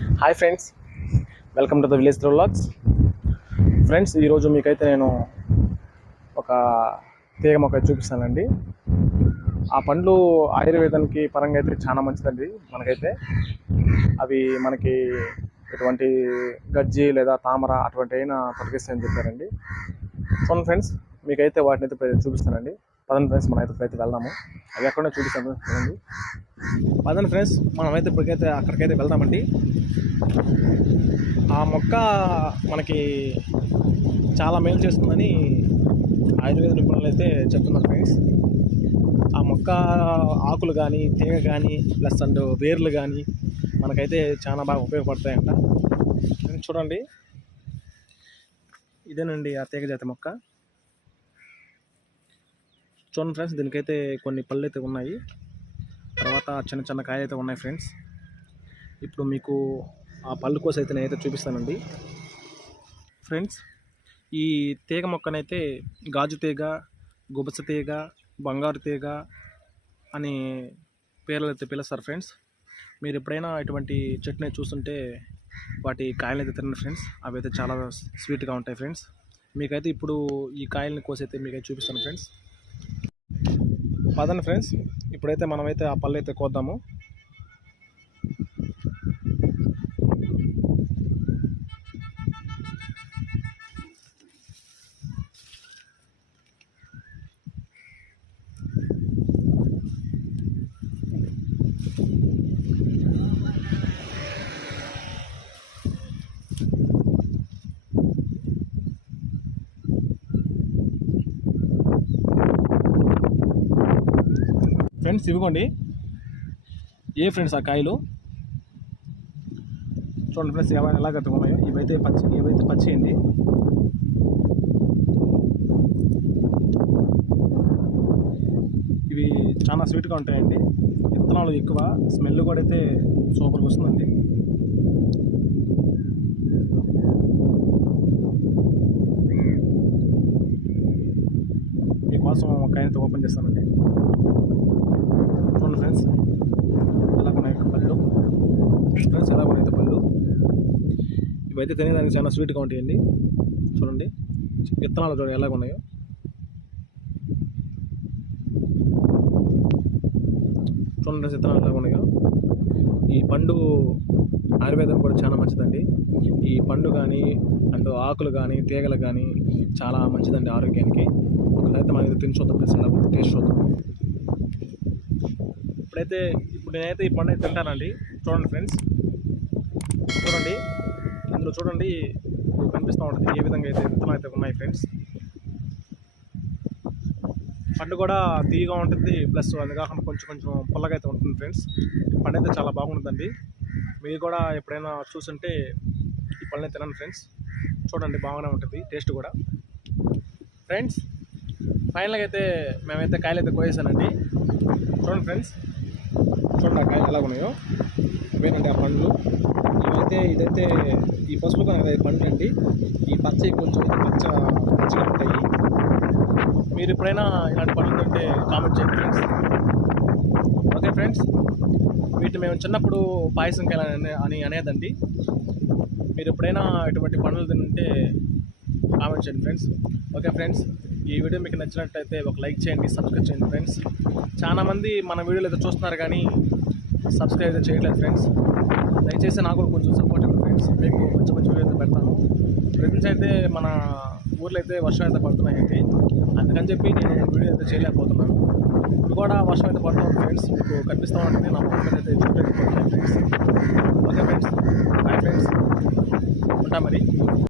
Hi friends, welcome to the village vlogs. Friends, ఈరోజు మీకైతే నేను ఒక తీగ మొక్క చూపిస్తానండి. ఆ పండ్లు ఆయుర్వేదానికి పరంగా అయితే చాలా మంచిదండి. మనకైతే అవి మనకి ఎటువంటి గజ్జి లేదా తామర అటువంటి అయినా తొలగిస్తాయని చెప్పారండి. చూడండి ఫ్రెండ్స్, మీకైతే వాటిని అయితే చూపిస్తానండి. పదండి ఫ్రెండ్స్, మనం అయితే వెళ్దాము. అవి ఎక్కడో చూపిస్తాను చూడండి. పదండి ఫ్రెండ్స్, మనమైతే ఇప్పటికైతే అక్కడికైతే వెళ్దామండి. ఆ మొక్క మనకి చాలా మేలు చేస్తుందని ఆయుర్వేద నిపుణులు అయితే చెప్తున్నారు ఫ్రెండ్స్. ఆ మొక్క ఆకులు కానీ తీగ కానీ ప్లస్ అండ్ వేర్లు కానీ మనకైతే చాలా బాగా ఉపయోగపడతాయంట. చూడండి, ఇదేనండి ఆ తీగ జాతి మొక్క. చూడండి ఫ్రెండ్స్, దీనికైతే కొన్ని పళ్ళు అయితే ఉన్నాయి, తర్వాత చిన్న చిన్న కాయలు అయితే ఉన్నాయి ఫ్రెండ్స్. ఇప్పుడు మీకు ఆ పళ్ళు కోసం అయితే నేనైతే చూపిస్తానండి. ఫ్రెండ్స్, ఈ తీగ మొక్కనైతే గాజు తీగ, గుబస తీగ, బంగారు తీగ అని పేర్లు అయితే పిలుస్తారు ఫ్రెండ్స్. మీరు ఎప్పుడైనా ఇటువంటి చెట్టుని చూస్తుంటే వాటి కాయలు అయితే తినండి ఫ్రెండ్స్. అవి అయితే చాలా స్వీట్గా ఉంటాయి ఫ్రెండ్స్. మీకైతే ఇప్పుడు ఈ కాయలని కోసి అయితే మీకైతే చూపిస్తాను ఫ్రెండ్స్. పదండి ఫ్రెండ్స్, ఇప్పుడైతే మనమైతే ఆ పళ్ళు అయితే కోద్దాము. ఫ్రెండ్స్, ఇవ్వండి ఫ్రెండ్స్ ఆ కాయలు. చూడండి ఫ్రెండ్స్, ఎలాగైతే ఉన్నాయో. ఇవైతే పచ్చి అయింది. ఇవి చాలా స్వీట్గా ఉంటాయండి. విత్తనాలు ఎక్కువ, స్మెల్ కూడా అయితే సూపర్గా వస్తుందండి. మీకోసం ఒక కాయ అయితే ఓపెన్ చేస్తానండి. చూడండి ఫ్రెండ్స్, ఎలా ఉన్నాయి పళ్ళు. ఫ్రెండ్స్, ఎలా ఉన్నాయి పళ్ళు. ఇవైతే తినేదానికి చాలా స్వీట్గా ఉంటాయండి. చూడండి, విత్తనాలు చూడండి ఎలాగ ఉన్నాయో. చూడండి విత్తనాలు ఎలాగ ఉన్నాయో. ఈ పండు ఆయుర్వేదం కూడా చాలా మంచిదండి. ఈ పండు కానీ అండ్ ఆకులు కానీ తీగలు కానీ చాలా మంచిదండి ఆరోగ్యానికి. ఒకసారి మనం తిని చూద్దాం ఫ్రెండ్స్, ఎలా టేస్ట్ చూద్దాం. ఇప్పుడు నేనైతే ఈ పండు అయితే తింటానండి. చూడండి ఫ్రెండ్స్, చూడండి ఇందులో చూడండి కనిపిస్తూ ఉంటుంది ఏ విధంగా అయితే విత్తనాలు అయితే ఉన్నాయి ఫ్రెండ్స్. పండు కూడా తీయగా ఉంటుంది, ప్లస్ అది కాకుండా కొంచెం పుల్లగా అయితే ఉంటుంది ఫ్రెండ్స్. పండు అయితే చాలా బాగుంటుందండి. మీరు కూడా ఎప్పుడైనా చూస్తుంటే ఈ పళ్ళని తినండి ఫ్రెండ్స్. చూడండి, బాగానే ఉంటుంది టేస్ట్ కూడా. ఫ్రెండ్స్, ఫైనల్గా అయితే మేమైతే కాయలు అయితే కోయేసానండి. చూడండి ఫ్రెండ్స్, చూడండి ఆ కాయలు ఎలా ఉన్నాయో. ఇవేనండి ఆ పండ్లు. ఇదైతే ఈ పసుపు పండు అండి. ఈ పచ్చవి కొంచెం పచ్చగా ఉంటాయి. మీరు ఎప్పుడైనా ఇలాంటి పండ్లు తింటే కామెంట్ చేయండి ఫ్రెండ్స్. ఓకే ఫ్రెండ్స్, వీటిని మేము చిన్నప్పుడు పాయసం కాయలు అని అనేదండి. మీరు ఎప్పుడైనా ఇటువంటి పండ్లు తింటే కామెంట్ చేయండి ఫ్రెండ్స్. ఓకే ఫ్రెండ్స్, ఈ వీడియో మీకు నచ్చినట్టయితే ఒక లైక్ చేయండి, సబ్స్క్రైబ్ చేయండి ఫ్రెండ్స్. చాలామంది మన వీడియోలు అయితే చూస్తున్నారు కానీ సబ్స్క్రైబ్ అయితే చేయట్లేదు ఫ్రెండ్స్. దయచేసి నాకు కూడా కొంచెం సపోర్ట్ ఇవ్వండి ఫ్రెండ్స్. మీకు మంచి వీడియో అయితే పెడతాను. ఫ్రెండ్స్, అయితే మన ఊర్లో అయితే వర్షం అయితే పడుతున్నాయండి. అందుకని చెప్పి నేను వీడియో అయితే చేయలేకపోతున్నాను. ఇప్పుడు కూడా వర్షం అయితే పడుతుంది ఫ్రెండ్స్. మీకు కనిపిస్తూ ఉంటుంది నా మొహం అయితే చూపెట్టుకోండి.